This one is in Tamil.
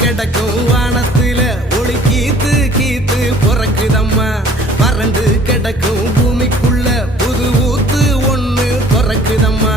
கிடக்கும் வானத்துல ஒளி கீத்து கீத்து பொறக்குதம்மா வறண்டு கிடக்கும் பூமிக்குள்ள புது ஊத்து ஒண்ணு பொறக்குதம்மா